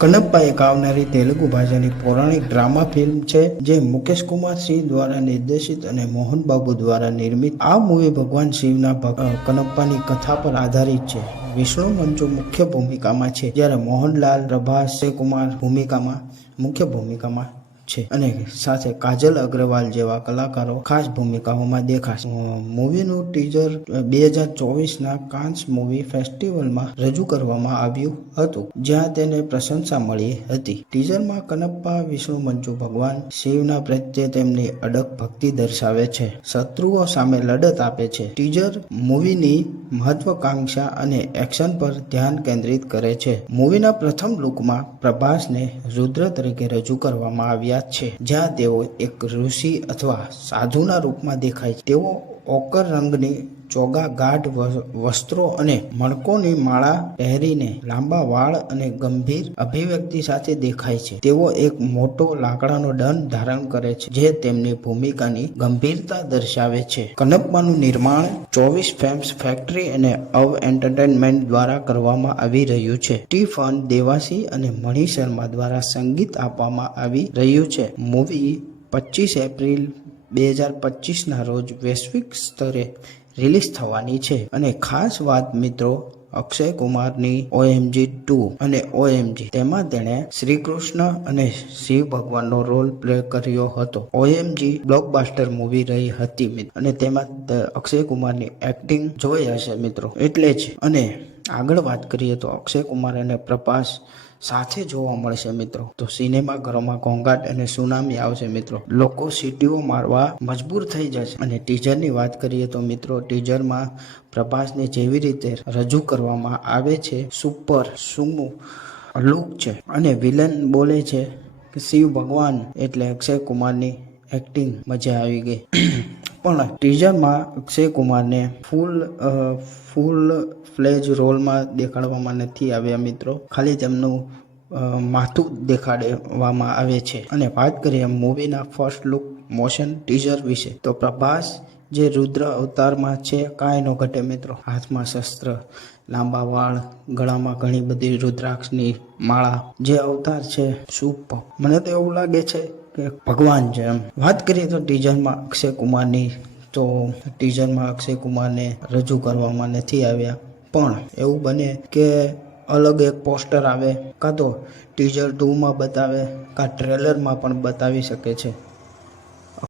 કનપ્પા એક આવનારી તેલુગુ ભાષાની પૌરાણિક ડ્રામા ફિલ્મ છે જે મુકેશ કુમાર સિંહ દ્વારા નિર્દેશિત અને મોહન બાબુ દ્વારા નિર્મિત. આ મૂવી ભગવાન શિવના કનપ્પાની કથા પર આધારિત છે. વિષ્ણુ મંચુ મુખ્ય ભૂમિકામાં છે, જ્યારે મોહનલાલ પ્રભાસ કુમાર મુખ્ય ભૂમિકામાં છે અને સાથે કાજલ અગ્રવાલ જેવા કલાકારો ખાસ ભૂમિકાઓમાં દેખાશે. મૂવીનું ટીઝર 2024ના કાન્સ મૂવી ફેસ્ટિવલમાં રજૂ કરવામાં આવ્યું હતું, જ્યાં તેને પ્રશંસા મળી હતી. ટીઝરમાં કનપ્પા વિષ્ણુ મંચુ ભગવાન શિવના પ્રત્યે તેમની અડગ ભક્તિ દર્શાવે છે, શત્રુઓ સામે લડત આપે છે. ટીઝર મૂવીની મહત્વાકાંક્ષા અને એક્શન પર ધ્યાન કેન્દ્રિત કરે છે. મૂવીના પ્રથમ લુકમાં પ્રભાસને રુદ્ર તરીકે રજૂ કરવામાં આવ્યા છે, જ્યાં તેઓ એક ઋષિ અથવા સાધુના રૂપમાં દેખાય છે. તેઓ ઓકર રંગની ચોગા, ગાઢ વસ્ત્રો અને મણકોની માળા પહેરીને લાંબા વાળ અને ગંભીર અભિવ્યક્તિ સાથે દેખાય છે. તેઓ એક મોટો લાકડાનો દંડ ધારણ કરે છે, જે તેમની ભૂમિકાની ગંભીરતા દર્શાવે છે. કનપ્પાનું નિર્માણ 24 ફિલ્મ્સ ફેક્ટરી અને અવ એન્ટરટેનમેન્ટ દ્વારા કરવામાં આવી રહ્યું છે. સ્ટીફન દેવાસી અને મણિ શર્મા દ્વારા સંગીત આપવામાં આવી રહ્યું છે. મૂવી 25 એપ્રિલ 2025ના રોજ વૈશ્વિક સ્તરે રિલીઝ થવાની છે. અને ખાસ વાત મિત્રો, અક્ષય કુમારની OMG 2 અને OMG, તેમાં તેણે શ્રીકૃષ્ણ અને શિવ ભગવાનનો રોલ પ્લે કર્યો હતો. OMG બ્લોકબસ્ટર મૂવી રહી હતી અને તેમાં અક્ષય કુમારની એક્ટિંગ જોઈ હશે મિત્રો. એટલે જ અને આગળ વાત કરીએ તો અક્ષય કુમાર અને પ્રભાસ સાથે જોવા મળશે મિત્રો, તો સિનેમાઘરોમાં ઘોંઘાટ અને સુનામી આવશે મિત્રો. લોકો સીટીઓ મારવા મજબૂર થઈ જશે. અને ટીઝરની વાત કરીએ તો મિત્રો, ટીઝરમાં પ્રભાસને જેવી રીતે રજૂ કરવામાં આવે છે, સુપર સુમુ લુક છે અને વિલન બોલે છે કે શિવ ભગવાન, એટલે અક્ષય કુમારની એક્ટિંગ મજા આવી ગઈ. પણ ટીઝરમાં અક્ષય કુમારને ફૂલ ફ્લેજ રોલમાં દેખાડવામાં નથી આવ્યા મિત્રો, ખાલી તેમનું માથું દેખાડવામાં આવે છે. અને વાત કરીએ મૂવીના ફર્સ્ટ લુક મોશન ટીઝર વિશે, તો પ્રભાસ જે રુદ્ર અવતારમાં છે, કાંઈ નો ઘટે મિત્રો. હાથમાં શસ્ત્ર, લાંબા વાળ, ગળામાં ઘણી બધી રુદ્રાક્ષની માળા, જે અવતાર છે સુપર. મને તો એવું લાગે છે કે ભગવાન છે એમ. વાત કરીએ તો ટીઝરમાં અક્ષય કુમારની, તો ટીઝરમાં અક્ષય કુમારને રજૂ કરવામાં નથી આવ્યા, પણ એવું બને કે અલગ એક પોસ્ટર આવે, કાં તો ટીઝર 2માં બતાવે, કાં ટ્રેલરમાં પણ બતાવી શકે છે.